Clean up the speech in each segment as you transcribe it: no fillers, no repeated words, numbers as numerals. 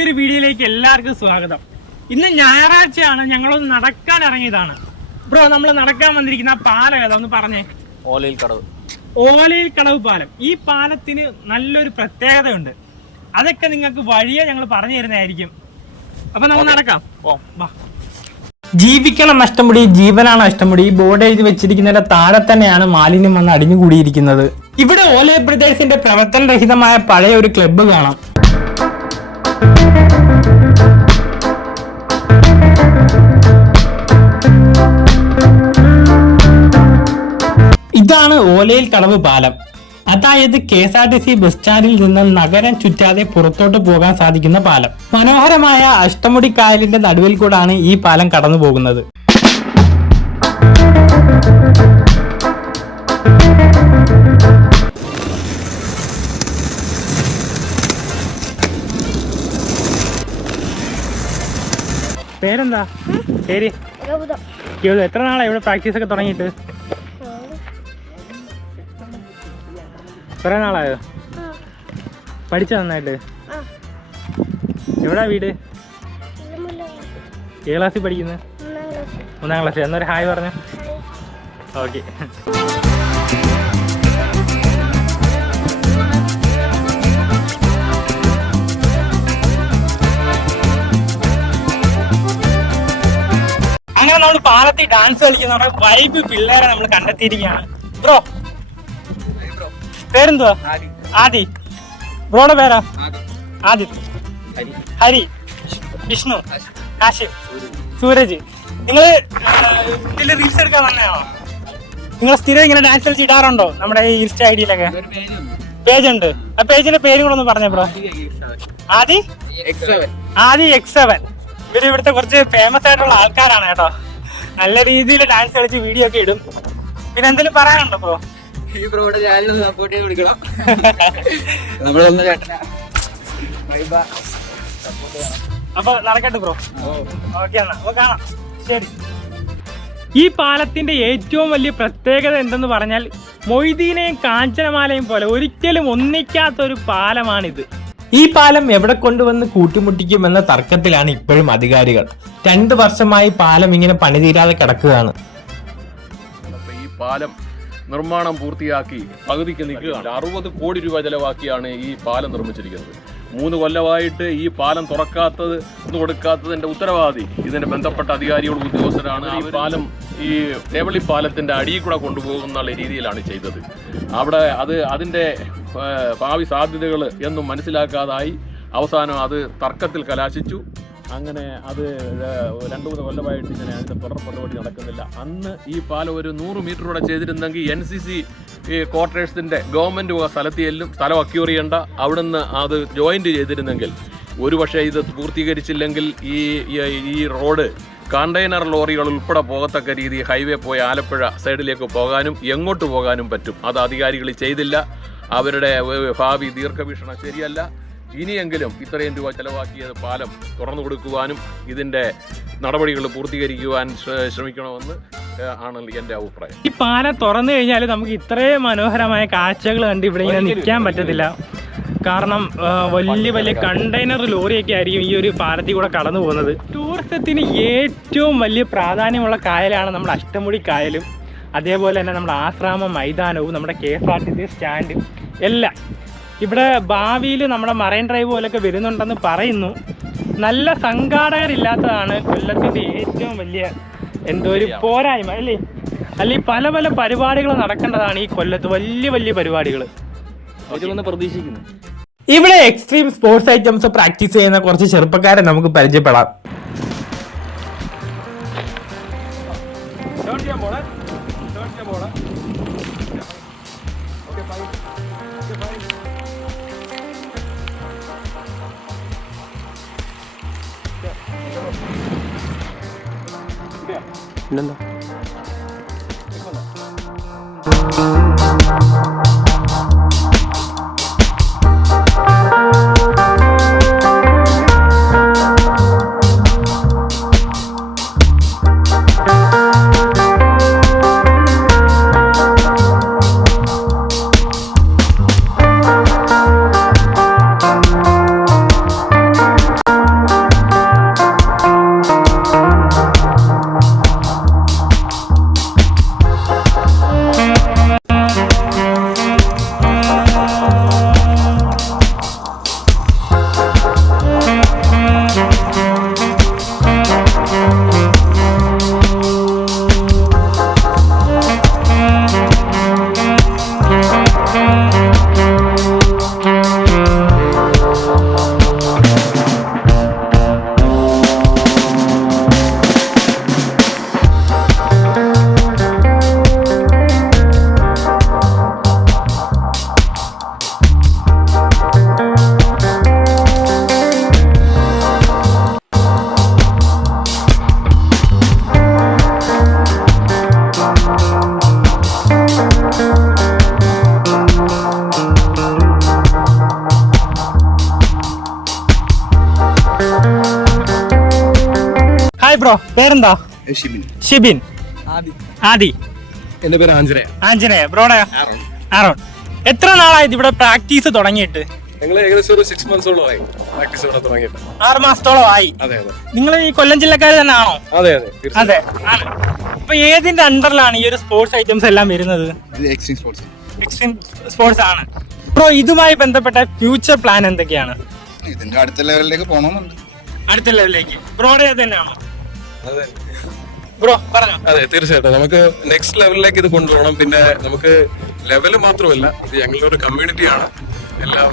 പുതിയൊരു വീഡിയോയിലേക്ക് എല്ലാവർക്കും സ്വാഗതം. ഇന്ന് ഞായറാഴ്ചയാണ്, ഞങ്ങളൊന്ന് നടക്കാൻ ഇറങ്ങിയതാണ്. ബ്രോ, നമ്മൾ നടക്കാൻ വന്നിരിക്കുന്ന ആ പാലം ഏതാ ഒന്ന് പറഞ്ഞേ. ഓലയിൽ കടവ് പാലം. ഈ പാലത്തിന് നല്ലൊരു പ്രത്യേകതയുണ്ട്. അതൊക്കെ നിങ്ങൾക്ക് വഴിയെ ഞങ്ങൾ പറഞ്ഞു തരുന്നതായിരിക്കും. അപ്പൊ നമുക്ക് നടക്കാം. ജീവിക്കണം അഷ്ടമുടി, ജീവനാണ് അഷ്ടമുടി. ഈ ബോർഡ് എഴുതി വെച്ചിരിക്കുന്നതിന്റെ താഴെ തന്നെയാണ് മാലിന്യം വന്ന് അടിഞ്ഞുകൂടിയിരിക്കുന്നത്. ഇവിടെ ഓലേ ബ്രദേഴ്സിന്റെ പ്രവർത്തനരഹിതമായ പഴയ ഒരു ക്ലബ്ബ് കാണാം. ഇതാണ് ഓലയിൽ കടവ് പാലം. അതായത് KSRTC ബസ് സ്റ്റാൻഡിൽ നിന്ന് നഗരം ചുറ്റാതെ പുറത്തോട്ട് പോകാൻ സാധിക്കുന്ന പാലം. മനോഹരമായ അഷ്ടമുടി കായലിന്റെ നടുവിൽ കൂടാണ് ഈ പാലം കടന്നു പോകുന്നത്. പേരെന്താ? പേര് എത്ര നാളാ ഇവിടെ പ്രാക്ടീസ് ഒക്കെ തുടങ്ങിയിട്ട്? കുറെ നാളായോ പഠിച്ച നന്നായിട്ട്? എവിടാ വീട്? ഏത് ക്ലാസ്സിൽ പഠിക്കുന്നത്? 1ാം ക്ലാസ്. എന്നൊരു ഹായ് പറഞ്ഞു. ഓക്കെ. അങ്ങനെ നമ്മൾ പാലത്തിൽ ഡാൻസ് കളിക്കുന്ന വൈബ് പിള്ളേരെ നമ്മൾ കണ്ടെത്തിയിരിക്കുകയാണ്. ബ്രോ പേരെന്തുവാ? ആദി. ബ്രോയുടെ പേരാ? ആദിത്, ഹരി, വിഷ്ണു, കാശിഫ്, സൂരജ്. നിങ്ങള് ഇതിൽ റീൽസ് എടുക്കാൻ തന്നെയാണോ? നിങ്ങൾ സ്ഥിരം ഇങ്ങനെ ഡാൻസ് കളിച്ച് ഇടാറുണ്ടോ നമ്മുടെ ഈ ഇൻസ്റ്റ ഐഡിയിലൊക്കെ? പേജ് ഉണ്ട്. ആ പേജിന്റെ പേരും കൂടെ ഒന്ന് പറഞ്ഞേ ബ്രോ. ആദി X7. ഇവര് ഇവിടുത്തെ കുറച്ച് ഫേമസ് ആയിട്ടുള്ള ആൾക്കാരാണ് കേട്ടോ. നല്ല രീതിയിൽ ഡാൻസ് കളിച്ച് വീഡിയോ ഒക്കെ ഇടും. പിന്നെ എന്തെങ്കിലും പറയാനുണ്ടോ ബ്രോ? ഈ ബ്രോയുടെ ചാനൽ സപ്പോർട്ട് ചെയ്ത് കൊടുക്കണം. നമ്മളൊന്നും ചേട്ടനാ. അപ്പൊ നടക്കട്ടെ ബ്രോ. ഓക്കെ, എന്നാ കാണാം. ശരി. ഈ പാലത്തിന്റെ ഏറ്റവും വലിയ പ്രത്യേകത എന്തെന്ന് പറഞ്ഞാൽ മൊയ്തീനെയും കാഞ്ചനമാലയും പോലെ ഒരിക്കലും ഒന്നിക്കാത്തൊരു പാലമാണിത്. ഈ പാലം എവിടെ കൊണ്ടുവന്ന് കൂട്ടിമുട്ടിക്കുമെന്ന തർക്കത്തിലാണ് ഇപ്പോഴും അധികാരികൾ. 2 വർഷമായി പാലം ഇങ്ങനെ പണിതീരാതെ കിടക്കുകയാണ്. ഈ പാലം നിർമ്മാണം പൂർത്തിയാക്കി പകുതിക്ക് നിൽക്കുകയാണ്. 60 കോടി രൂപ ചെലവാക്കിയാണ് ഈ പാലം നിർമ്മിച്ചിരിക്കുന്നത്. 3 കൊല്ലമായിട്ട് ഈ പാലം കൊടുക്കാത്തതിന്റെ ഉത്തരവാദി ഇതിന്റെ ബന്ധപ്പെട്ട അധികാരികളും ഉദ്യോഗസ്ഥരാണ്. ഈ പാലം ഈ തേവള്ളി പാലത്തിന്റെ അടിയിൽ കൂടെ കൊണ്ടുപോകുന്ന രീതിയിലാണ് ചെയ്തത്. അവിടെ അതിന്റെ ഭാവി സാധ്യതകൾ എന്നും മനസ്സിലാക്കാതായി അവസാനം അത് തർക്കത്തിൽ കലാശിച്ചു. അങ്ങനെ അത് 2-3 കൊല്ലമായിട്ട് ഇങ്ങനെ അതിൻ്റെ തുടർ പരിപാടി നടക്കുന്നില്ല. അന്ന് ഈ പാലം ഒരു 100 മീറ്ററൂടെ ചെയ്തിരുന്നെങ്കിൽ NCC ക്വാർട്ടേഴ്സിൻ്റെ ഗവൺമെൻറ് സ്ഥലം അക്യൂർ ചെയ്യേണ്ട, അവിടുന്ന് അത് ജോയിൻറ്റ് ചെയ്തിരുന്നെങ്കിൽ ഒരുപക്ഷെ ഇത് പൂർത്തീകരിച്ചില്ലെങ്കിൽ ഈ റോഡ് കണ്ടെയ്നർ ലോറികൾ ഉൾപ്പെടെ പോകത്തക്ക രീതി ഹൈവേ പോയി ആലപ്പുഴ സൈഡിലേക്ക് പോകാനും എങ്ങോട്ട് പോകാനും പറ്റും. അത് അധികാരികൾ ചെയ്തില്ല. അവരുടെ ഭാവി ദീർഘവീക്ഷണം ശരിയല്ല. ഇനിയെങ്കിലും ഇത്രയും രൂപ ചെലവാക്കിയത് പാലം തുറന്നു കൊടുക്കുവാനും ഇതിന്റെ നടപടികൾ പൂർത്തീകരിക്കുവാൻ ശ്രമിക്കണമെന്ന് ആണ് എൻ്റെ അഭിപ്രായം. ഈ പാലം തുറന്നു കഴിഞ്ഞാൽ നമുക്ക് ഇത്രയും മനോഹരമായ കാഴ്ചകൾ കണ്ട് ഇവിടെ ഇങ്ങനെ നിൽക്കാൻ പറ്റത്തില്ല. കാരണം വലിയ വലിയ കണ്ടെയ്നർ ലോറിയൊക്കെ ആയിരിക്കും ഈ ഒരു പാലത്തിൽ കൂടെ കടന്നു പോകുന്നത്. ടൂറിസത്തിന് ഏറ്റവും വലിയ പ്രാധാന്യമുള്ള കായലാണ് നമ്മുടെ അഷ്ടമുടി കായലും, അതേപോലെ തന്നെ നമ്മുടെ ആശ്രാമം മൈതാനവും നമ്മുടെ KSRTC സ്റ്റാൻഡും എല്ലാം. ഇവിടെ ഭാവിയിൽ നമ്മുടെ മറൈൻ ഡ്രൈവ് പോലൊക്കെ വരുന്നുണ്ടെന്ന് പറയുന്നു. നല്ല സംഘാടകരില്ലാത്തതാണ് കൊല്ലത്തിൻ്റെ ഏറ്റവും വലിയ ഒരു പോരായ്മ അല്ലേ? അല്ലെങ്കിൽ പല പല പരിപാടികൾ നടക്കേണ്ടതാണ് ഈ കൊല്ലത്ത്, വലിയ വലിയ പരിപാടികൾ പ്രതീക്ഷിക്കുന്നു. ഇവിടെ എക്സ്ട്രീം സ്പോർട്സ് ഐറ്റംസ് പ്രാക്ടീസ് ചെയ്യുന്ന കുറച്ച് ചെറുപ്പക്കാരെ നമുക്ക് പരിചയപ്പെടാം. പിന്നെന്താ ഹായ് ബ്രോ, പേരെന്താ? ഷിബിൻ. ആദി. എന്റെ പേര് ആഞ്ജനേയ. ബ്രോടെ? ആറോൺ. എത്ര നാളായത് ഇവിടെ പ്രാക്ടീസ് തുടങ്ങിയിട്ട്? ഞങ്ങൾ ഏകദേശം ഒരു 6 monthsോളമായി പ്രാക്ടീസ് ഇവിടെ തുടങ്ങിയിട്ട്. 6 മാസത്തോളമായി. അതെ അതെ. നിങ്ങൾ ഈ കൊല്ലം ജില്ലക്കാർ തന്നെ ആണോ? അതെ അതെ അതെ ആണ്. അപ്പൊ ഏതിന്റെ അണ്ടറിലാണ് ഈ ഒരു സ്പോർട്സ് ഐറ്റംസ് എല്ലാം വരുന്നത്? എക്സ്ട്രീം സ്പോർട്സ് ആണ്. ബ്രോ, ഇതുമായി ബന്ധപ്പെട്ട ഫ്യൂച്ചർ പ്ലാൻ എന്തൊക്കെയാണ്? ഇതിന്റെ അടുത്ത ലെവലിലേക്ക് പോകണമെന്നുണ്ട്. അടുത്ത ലെവലിലേക്ക് ബ്രോയുടെ തന്നെയാണോ? അതെ ബ്രോ പറഞ്ഞോ. അതെ തീർച്ചയായിട്ടും നമുക്ക് നെക്സ്റ്റ് ലെവലിലേക്ക് ഇത് കൊണ്ടുപോകണം. പിന്നെ നമുക്ക് ലെവല് മാത്രമല്ല, ഇത് ഞങ്ങളുടെ ഒരു കമ്മ്യൂണിറ്റിയാണ്. എല്ലാം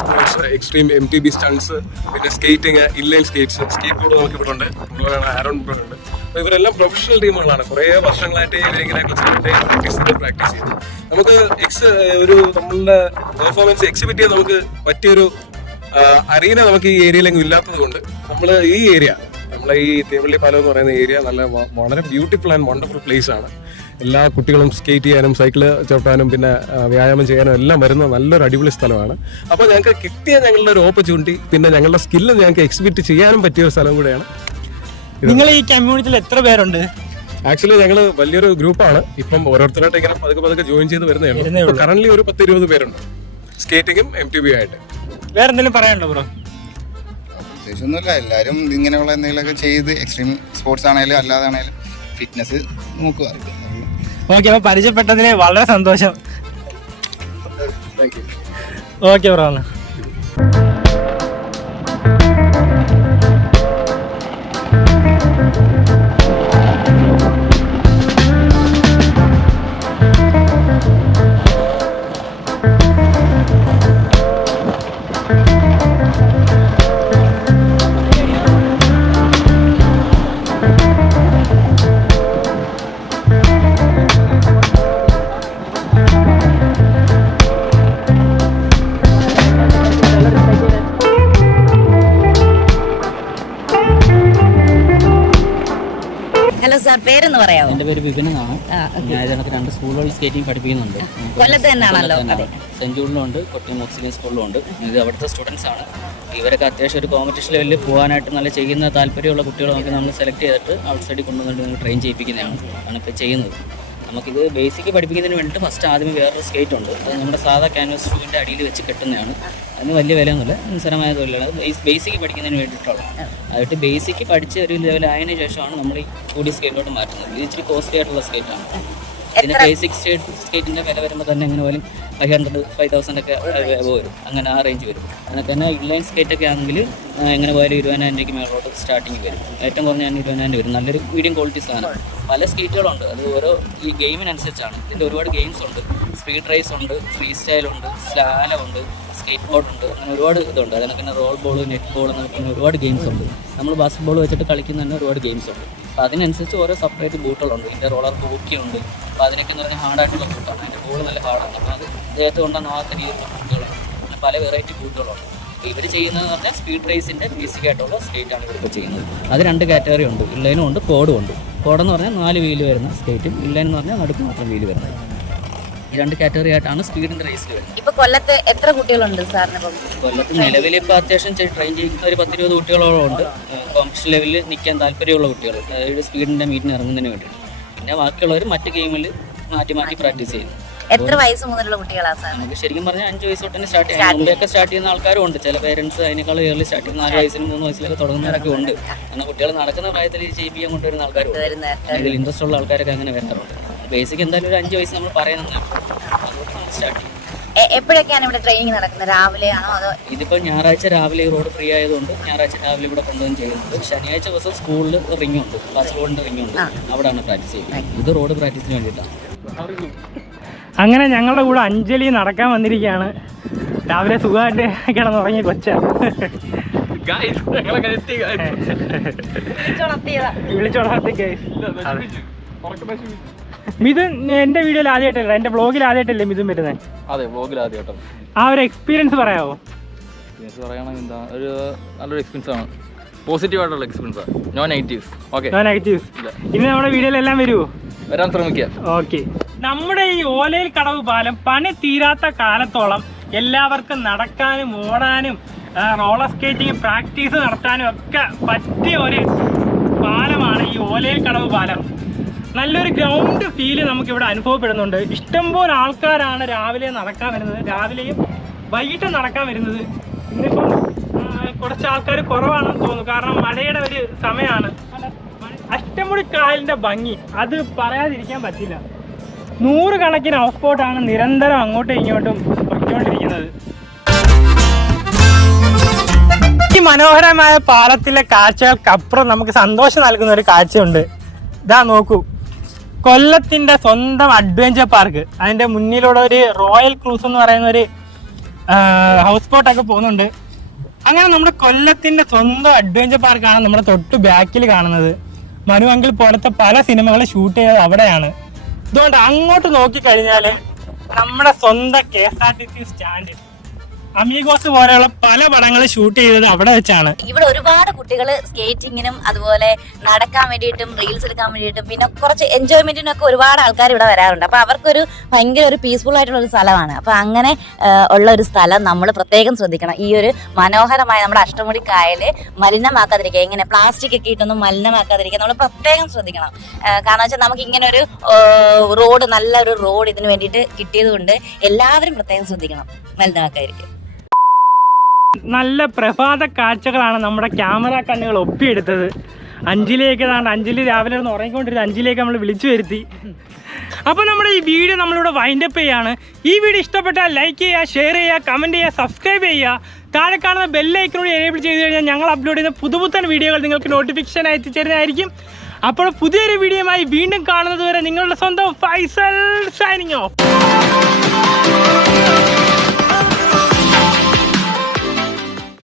സ്പോർട്സ്, എക്സ്ട്രീം MTB സ്റ്റൺസ്, പിന്നെ skating, inline skates, skate board നമുക്ക് ഇവിടെ ഉണ്ട്. ആരോൺ ബ്രോ ഉണ്ട്. അപ്പോൾ ഇവരെല്ലാം പ്രൊഫഷണൽ ടീമുകളാണ്. കുറേ വർഷങ്ങളായിട്ട് ഇവരിങ്ങനെ പ്രാക്ടീസ് ചെയ്ത് നമുക്ക് ഒരു നമ്മളുടെ പെർഫോമൻസ് എക്സിബിറ്റ് ചെയ്യാൻ നമുക്ക് പറ്റിയൊരു അറീന നമുക്ക് ഈ ഏരിയയിലെങ്കിലും ഇല്ലാത്തത് കൊണ്ട് നമ്മൾ ഈ ഏരിയ, നമ്മളെ ഈ തേവള്ളി പാലം എന്ന് പറയുന്ന ഏരിയ വളരെ ബ്യൂട്ടിഫുൾ ആൻഡ് വണ്ടർഫുൾ പ്ലേസ് ആണ്. എല്ലാ കുട്ടികളും സ്കേറ്റ് ചെയ്യാനും സൈക്കിള് ചവിട്ടാനും പിന്നെ വ്യായാമം ചെയ്യാനും എല്ലാം വരുന്ന നല്ലൊരു അടിപൊളി സ്ഥലമാണ്. അപ്പോൾ ഞങ്ങൾക്ക് കിട്ടിയ ഞങ്ങളുടെ ഒരു ഓപ്പർച്യൂണിറ്റി, പിന്നെ ഞങ്ങളുടെ സ്കില്ല് ഞങ്ങൾക്ക് എക്സിബിറ്റ് ചെയ്യാനും പറ്റിയ ഒരു സ്ഥലം കൂടെയാണ്. നിങ്ങൾ ഈ കമ്മ്യൂണിറ്റിയിൽ എത്ര പേരുണ്ട്? ആക്ച്വലി ഞങ്ങൾ വലിയൊരു ഗ്രൂപ്പാണ്. ഇപ്പം ഓരോരുത്തരായിട്ട് ഇങ്ങനെ പതുക്കെ ജോയിൻ ചെയ്ത് വരുന്നേ ഉള്ളൂ. കറന്റ് ഒരു 10-20 പേരുണ്ട് സ്കേറ്റിങ്ങും MTB ആയിട്ട്. വേറെ എന്തെങ്കിലും പറയാനുണ്ടോ ബ്രോ? പ്രത്യേകിച്ചൊന്നുമില്ല, എല്ലാവരും ഇങ്ങനെയുള്ള എന്തെങ്കിലുമൊക്കെ ചെയ്ത് എക്സ്ട്രീം സ്പോർട്സ് ആണെങ്കിലും അല്ലാതാണെങ്കിലും ഫിറ്റ്നസ് നോക്കുക. ഓക്കെ, അപ്പോൾ പരിചയപ്പെട്ടതിൽ വളരെ സന്തോഷം. Thank you. Okay bro. Hello sir, പേരെന്ന് പറയാമോ? എൻ്റെ പേര് വിപിൻ എന്നാണ്. ഞാൻ ഇതിനകത്ത് 2 സ്കൂളുകളിൽ സ്കേറ്റിംഗ് പഠിപ്പിക്കുന്നുണ്ട്. കൊല്ലത്ത് തന്നെയാണല്ലോ? സെൻറ് ജൂണിലുണ്ട്, കൊട്ടിയം ഓക്സിലിയൻ സ്കൂളിലുണ്ട്. ഇത് അവിടുത്തെ സ്റ്റുഡൻസ് ആണ്. ഇവരൊക്കെ അത്യാവശ്യം ഒരു കോമ്പറ്റീഷൻ ലെവലിൽ പോകാനായിട്ട് നല്ല ചെയ്യുന്ന താല്പര്യമുള്ള കുട്ടികളെ നമുക്ക് നമ്മൾ സെലക്ട് ചെയ്തിട്ട് ഔട്ട് സൈഡിൽ കൊണ്ടുവന്നിട്ട് നമ്മൾ ട്രെയിൻ ചെയ്യിപ്പിക്കുന്നതാണ് ഇപ്പോൾ ചെയ്യുന്നത്. നമുക്കിത് ബേസിക് പഠിപ്പിക്കുന്നതിന് വേണ്ടിയിട്ട് ഫസ്റ്റ് ആദ്യമേ വേറൊരു സ്കേറ്റ് ഉണ്ട്. അത് നമ്മുടെ സാധാ ക്യാൻവാസ് ഷൂവിൻ്റെ അടിയിൽ വെച്ച് കെട്ടുന്നതാണ്. അതിന് വലിയ വിലയൊന്നുമില്ല, നിസ്സാരമായ തൊഴിലാണ്. അത് ബേസിക് പഠിക്കുന്നതിന് വേണ്ടിയിട്ടുള്ളത്. അതായിട്ട് ബേസിക് പഠിച്ച് ഒരു ലെവലായതിനു ശേഷമാണ് നമ്മൾ ഈ കൂടിയ സ്കേറ്റിലോട്ട് മാറ്റുന്നത്. ഇത് ഇച്ചിരി കോസ്റ്റ്ലി ആയിട്ടുള്ള സ്കേറ്റാണ്. ഇതിന് ബേസിക് സ്കേറ്റിൻ്റെ വില വരുമ്പോൾ തന്നെ എങ്ങനെ പോലും 500-5,000 ഒക്കെ വരും. അങ്ങനെ ആ റേഞ്ച് വരും. അതിനൊക്കെ തന്നെ ഇൻലൈൻ സ്കേറ്റൊക്കെ ആണെങ്കിൽ എങ്ങനെ പോയാലും 20,000 രൂപയ്ക്ക് മേളോട്ട് സ്റ്റാർട്ടിങ് വരും. ഏറ്റവും കുറഞ്ഞ 20,000 വരും. നല്ലൊരു മീഡിയം ക്വാളിറ്റി സാധനം. പല സ്കേറ്റുകളുണ്ട്, അത് ഓരോ ഈ ഗെയിമിനനുസരിച്ചാണ്. ഇതിൻ്റെ ഒരുപാട് ഗെയിംസ് ഉണ്ട്. സ്പീഡ് റേസ് ഉണ്ട്, ഫ്രീ സ്റ്റൈലുണ്ട്, സ്ലാലം ഉണ്ട്, സ്കേറ്റ് ബോർഡ് ഉണ്ട്, അങ്ങനെ ഒരുപാട് ഇതുണ്ട്. അതിനൊക്കെ പിന്നെ റോൾ ബോൾ, നെറ്റ് ബോൾ എന്നൊക്കെ പിന്നെ ഒരുപാട് ഗെയിംസ് ഉണ്ട്. നമ്മൾ ബാസ്കറ്റ് ബോൾ വെച്ചിട്ട് കളിക്കുന്ന തന്നെ ഒരുപാട് ഗെയിംസ് ഉണ്ട്. അപ്പോൾ അതിനനുസരിച്ച് ഓരോ സെപ്പറേറ്റ് ബൂട്ടുകളുണ്ട്. ഇതിൻ്റെ റോളർ ഹോക്കി ഉണ്ട്. അപ്പോൾ അതിനൊക്കെ എന്ന് പറഞ്ഞാൽ ഹാർഡായിട്ടുള്ള ബൂട്ടാണ്. അതിൻ്റെ ബോൾ നല്ല ഹാർഡാണ്. അപ്പോൾ അത് ദേഹത്ത് കൊണ്ടാകാത്ത രീതിയിലുള്ള ബൂട്ടുകളാണ്. പിന്നെ പല വെറൈറ്റി ബൂട്ടുകളുണ്ട്. അപ്പോൾ ഇവർ ചെയ്യുന്നതെന്ന് പറഞ്ഞാൽ സ്പീഡ് റേസിൻ്റെ ബേസിക് ആയിട്ടുള്ള സ്കേറ്റാണ് ഇവരിപ്പോൾ ചെയ്യുന്നത്. അത് 2 കാറ്റഗറി ഉണ്ട്. ഇൻലൈനും ഉണ്ട്, കോഡും ഉണ്ട്. കോഡെന്ന് പറഞ്ഞാൽ 4 വീല് വരുന്ന സ്കേറ്റും, ഇൻലൈൻ എന്ന് പറഞ്ഞാൽ നടുക്ക് മാത്രം വീല് വരുന്നത്. ഈ 2 കാറ്റഗറി ആയിട്ടാണ് സ്പീഡിൻ്റെ റേസിൽ വരുന്നത്. ഇപ്പൊ കൊല്ലത്ത് എത്ര കുട്ടികളുണ്ട് സാറിന്? കൊല്ലത്ത് നിലവിൽ ഇപ്പോൾ അത്യാവശ്യം ട്രെയിൻ ചെയ്യുന്ന ഒരു 10-20 കുട്ടികളോളം ഉണ്ട്. കോമ്പറ്റീഷൻ ലെവലിൽ നിൽക്കാൻ താല്പര്യമുള്ള കുട്ടികൾ, അതായത് സ്പീഡിൻ്റെ മീറ്റിന് ഇറങ്ങുന്നതിന് വേണ്ടിയിട്ട്. പിന്നെ ബാക്കിയുള്ളവർ മറ്റ് ഗെയിമിൽ മാറ്റി പ്രാക്ടീസ് ചെയ്യുന്നു. എത്ര വയസ്സ് മുതലുള്ള കുട്ടികളാണ് സാർ? നമുക്ക് ശരിക്കും പറഞ്ഞാൽ 5 വയസ്സ് തൊട്ട് തന്നെ സ്റ്റാർട്ട് ചെയ്യാം. മുമ്പൊക്കെ സ്റ്റാർട്ട് ചെയ്യുന്ന ആൾക്കാരും ഉണ്ട്. ചില പേരൻസ് അതിനേക്കാൾ ഏർലി സ്റ്റാർട്ട് ചെയ്യുന്ന 4 വയസ്സിനും 3 വയസ്സിലൊക്കെ തുടങ്ങുന്നവരൊക്കെ ഉണ്ട്. കാരണം കുട്ടികൾ നടക്കുന്ന പ്രായത്തിൽ ചെയ്യിപ്പിക്കാൻ കൊണ്ടുവരുന്ന ആൾക്കാരും ഇതിൽ ഇൻട്രസ്റ്റ് ഉള്ള ആൾക്കാരൊക്കെ അങ്ങനെ വരാറുണ്ട്. ബേസിക് എന്തായാലും ഒരു 5 വയസ്സ് നമ്മൾ പറയുന്നത് അതുകൊണ്ട് നമുക്ക് സ്റ്റാർട്ട് ചെയ്യും. എപ്പോഴൊക്കെയാണ് ഇവിടെ ട്രെയിനിങ് നടക്കുന്നത്? രാവിലെയാണോ അതോ? ഇതിപ്പോൾ ഞായറാഴ്ച രാവിലെ ഈ റോഡ് ഫ്രീ ആയതുകൊണ്ട് ഞായറാഴ്ച രാവിലെ ഇവിടെ കൊണ്ടുവന്ന് ചെയ്യുന്നത്. ശനിയാഴ്ച ദിവസം സ്കൂളിൽ റിങ്ങുണ്ട്, കാസർഗോഡിൻ്റെ റിങ്ങുണ്ട്. അവിടെയാണ് പ്രാക്ടീസ് ചെയ്യുന്നത്. ഇത് റോഡ് പ്രാക്ടീസിന് വേണ്ടിയിട്ടാണ്. അങ്ങനെ ഞങ്ങളുടെ കൂടെ അഞ്ജലി നടക്കാൻ വന്നിരിക്കുകയാണ്. രാവിലെ സുഖമായിട്ട് കിടന്നുറങ്ങിയ കൊച്ച വിളിച്ചോളാത്തി. മിഥുൻ എൻ്റെ വീഡിയോയിൽ ആദ്യമായിട്ടല്ല, എൻ്റെ ബ്ലോഗിൽ ആദ്യമായിട്ടല്ലേ മിഥുൻ വരുന്നത്? അതെ, ബ്ലോഗിൽ ആദ്യമായിട്ടാണ്. ആ ഒരു എക്സ്പീരിയൻസ് പറയാമോ? പറയുകയാണെങ്കിൽ എന്താ, ഒരു നല്ലൊരു എക്സ്പീരിയൻസ് ആണ്. പോസിറ്റീവ് ആയിട്ടുള്ള എക്സ്പീരിയൻസ് ആണ്. No negatives. Okay, no negatives. ഇനി നമ്മുടെ വീഡിയോയിലെല്ലാം വരുമോ? വരാൻ ശ്രമിക്കുക. ഓക്കെ. നമ്മുടെ ഈ ഓലയിൽ കടവ് പാലം പണി തീരാത്ത കാലത്തോളം എല്ലാവർക്കും നടക്കാനും ഓടാനും റോളർ സ്കേറ്റിംഗ് പ്രാക്ടീസ് നടത്താനും ഒക്കെ പറ്റിയ ഒരു പാലം ഓലയിൽ കടവ് പാലം. നല്ലൊരു ഗ്രൗണ്ട് ഫീല് നമുക്കിവിടെ അനുഭവപ്പെടുന്നുണ്ട്. ഇഷ്ടംപോലെ ആൾക്കാരാണ് രാവിലെ നടക്കാൻ വരുന്നത്, രാവിലെയും വൈകിട്ടും നടക്കാൻ വരുന്നത്. ഇന്നിപ്പം കുറച്ച് ആൾക്കാർ കുറവാണെന്ന് തോന്നുന്നു, കാരണം മഴയുടെ ഒരു സമയമാണ്. അഷ്ടമുടി കായലിൻ്റെ ഭംഗി അത് പറയാതിരിക്കാൻ പറ്റില്ല. 100 കണക്കിന് ഹൗസ് ബോട്ടാണ് നിരന്തരം അങ്ങോട്ടും ഇങ്ങോട്ടും പൊയ്ക്കൊണ്ടിരിക്കുന്നത്. ഈ മനോഹരമായ പാലത്തിലെ കാഴ്ചകൾക്കപ്പുറം നമുക്ക് സന്തോഷം നൽകുന്ന ഒരു കാഴ്ചയുണ്ട്. ഇതാ നോക്കൂ, കൊല്ലത്തിൻ്റെ സ്വന്തം അഡ്വഞ്ചർ പാർക്ക്. അതിൻ്റെ മുന്നിലൂടെ ഒരു റോയൽ ക്രൂസ് എന്ന് പറയുന്ന ഒരു ഹൗസ് ബോട്ടൊക്കെ പോകുന്നുണ്ട്. അങ്ങനെ നമ്മുടെ കൊല്ലത്തിൻ്റെ സ്വന്തം അഡ്വഞ്ചർ പാർക്കാണ് നമ്മുടെ തൊട്ട് ബാക്കിൽ കാണുന്നത്. മനു അങ്കിൾ പോലത്തെ പല സിനിമകൾ ഷൂട്ട് ചെയ്തത് അവിടെയാണ്. അതുകൊണ്ട് അങ്ങോട്ട് നോക്കിക്കഴിഞ്ഞാൽ നമ്മുടെ സ്വന്തം KSRTC സ്റ്റാൻഡ്, അമീഗോസ് പോലെയുള്ള പല പടങ്ങൾ ഷൂട്ട് ചെയ്തത് അവിടെ വെച്ചാണ്. ഇവിടെ ഒരുപാട് കുട്ടികൾ സ്കേറ്റിങ്ങിനും അതുപോലെ നടക്കാൻ വേണ്ടിയിട്ടും റീൽസ് എടുക്കാൻ വേണ്ടിയിട്ടും പിന്നെ കുറച്ച് എൻജോയ്മെന്റിനും ഒക്കെ ഒരുപാട് ആൾക്കാർ ഇവിടെ വരാറുണ്ട്. അപ്പൊ അവർക്കൊരു ഭയങ്കര ഒരു പീസ്ഫുൾ ആയിട്ടുള്ള ഒരു സ്ഥലമാണ്. അപ്പൊ അങ്ങനെ ഉള്ള ഒരു സ്ഥലം നമ്മൾ പ്രത്യേകം ശ്രദ്ധിക്കണം. ഈ ഒരു മനോഹരമായ നമ്മുടെ അഷ്ടമുടി കായല് മലിനമാക്കാതിരിക്കുക, ഇങ്ങനെ പ്ലാസ്റ്റിക് ഒക്കെ ഇട്ടൊന്നും മലിനമാക്കാതിരിക്കുക നമ്മൾ പ്രത്യേകം ശ്രദ്ധിക്കണം. കാരണം വെച്ചാൽ നമുക്ക് ഇങ്ങനെ ഒരു റോഡ്, നല്ലൊരു റോഡ് ഇതിന് വേണ്ടിയിട്ട് കിട്ടിയത് കൊണ്ട് എല്ലാവരും പ്രത്യേകം ശ്രദ്ധിക്കണം, മലിനമാക്കാതിരിക്കും. നല്ല പ്രഭാത കാഴ്ചകളാണ് നമ്മുടെ ക്യാമറ കണ്ണുകൾ ഒപ്പിയെടുത്തത്. അഞ്ജലിയൊക്കെ അഞ്ജലി രാവിലെ ഒന്ന് ഉറങ്ങിക്കൊണ്ടിരുന്നത്, അഞ്ജലിയൊക്കെ നമ്മൾ വിളിച്ചു വരുത്തി. അപ്പോൾ നമ്മുടെ ഈ വീഡിയോ നമ്മളിവിടെ വൈൻഡപ്പ് ചെയ്യാണ്. ഈ വീഡിയോ ഇഷ്ടപ്പെട്ടാൽ ലൈക്ക് ചെയ്യുക, ഷെയർ ചെയ്യുക, കമൻറ്റ് ചെയ്യുക, സബ്സ്ക്രൈബ് ചെയ്യുക. താഴെ കാണുന്ന ബെല്ലൈക്കനോട് എനേബിൾ ചെയ്ത് കഴിഞ്ഞാൽ ഞങ്ങൾ അപ്ലോഡ് ചെയ്യുന്ന പുതുപുത്തൻ വീഡിയോകൾ നിങ്ങൾക്ക് നോട്ടിഫിക്കേഷൻ എത്തിച്ചേരുന്നതായിരിക്കും. അപ്പോൾ പുതിയൊരു വീഡിയോയുമായി വീണ്ടും കാണുന്നത് വരെ നിങ്ങളുടെ സ്വന്തം ഫൈസൽ സൈനിങ് ഓഫ്.